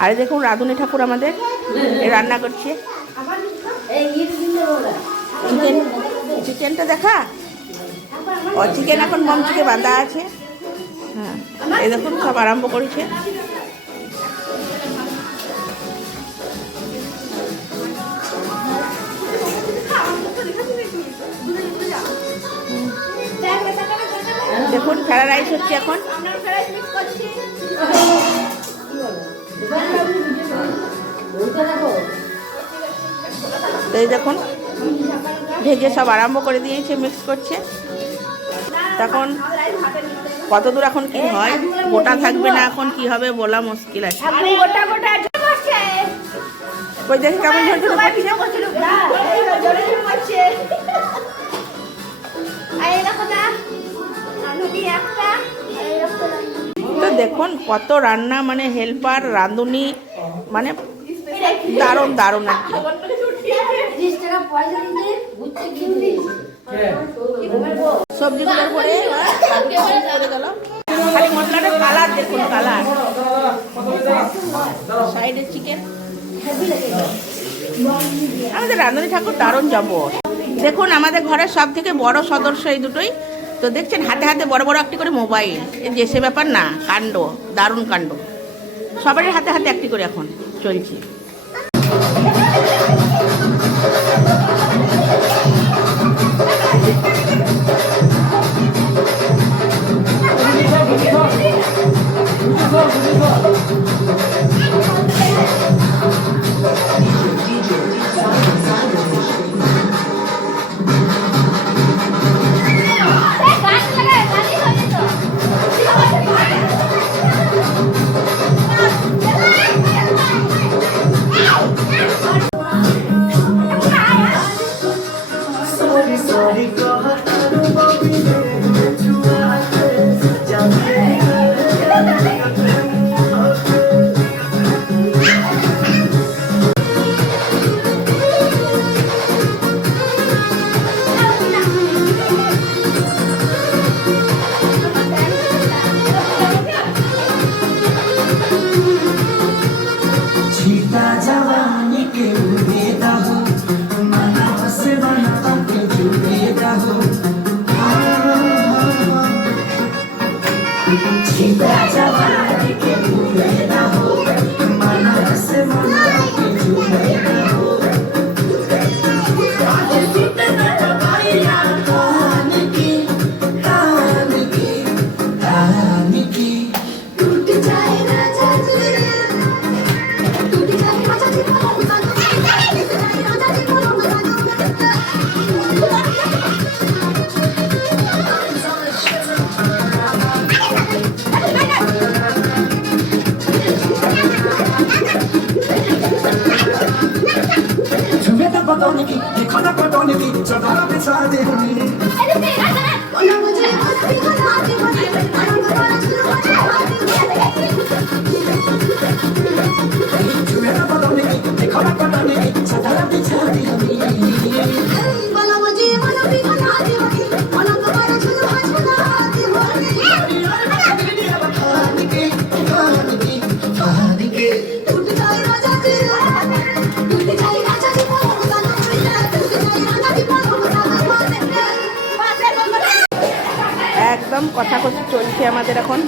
আর দেখুন রাঁধুনি ঠাকুর আমাদের রান্না করছে চিকেন। চিকেনটা দেখা, ও চিকেন এখন মমচিকে বাঁধা আছে। হ্যাঁ, এই দেখুন সব আরম্ভ করেছে। দেখুন ফ্রাইড রাইস হচ্ছে এখন। এই দেখুন ভেজে সব আরম্ভ করে দিয়েছে, মিক্স করছে। তখন কত দূর এখন কি হয়, গোটা থাকবে না এখন কি হবে বলা মুশকিল আছে। কই দেখি কেমন তো দেখুন কত রান্না, মানে হেল্পার রাঁধুনি, মানে দারুণ দারুণ আর কি। সবজিগুলোর পরে গেল খালি মশলাটা কালার দেখুন, কালার। সাইডে চিকেন। আমাদের রাঁধুনি ঠাকুর দারুণ জবর। দেখুন আমাদের ঘরের সব থেকে বড় সদস্য এই দুটোই তো, দেখছেন হাতে হাতে বড় বড় একটি করে মোবাইল। যে সে ব্যাপার না, কাণ্ড, দারুণ কাণ্ড। সবারই হাতে হাতে একটি করে এখন চলছে। একদম কথা কথা চলছে আমাদের এখন।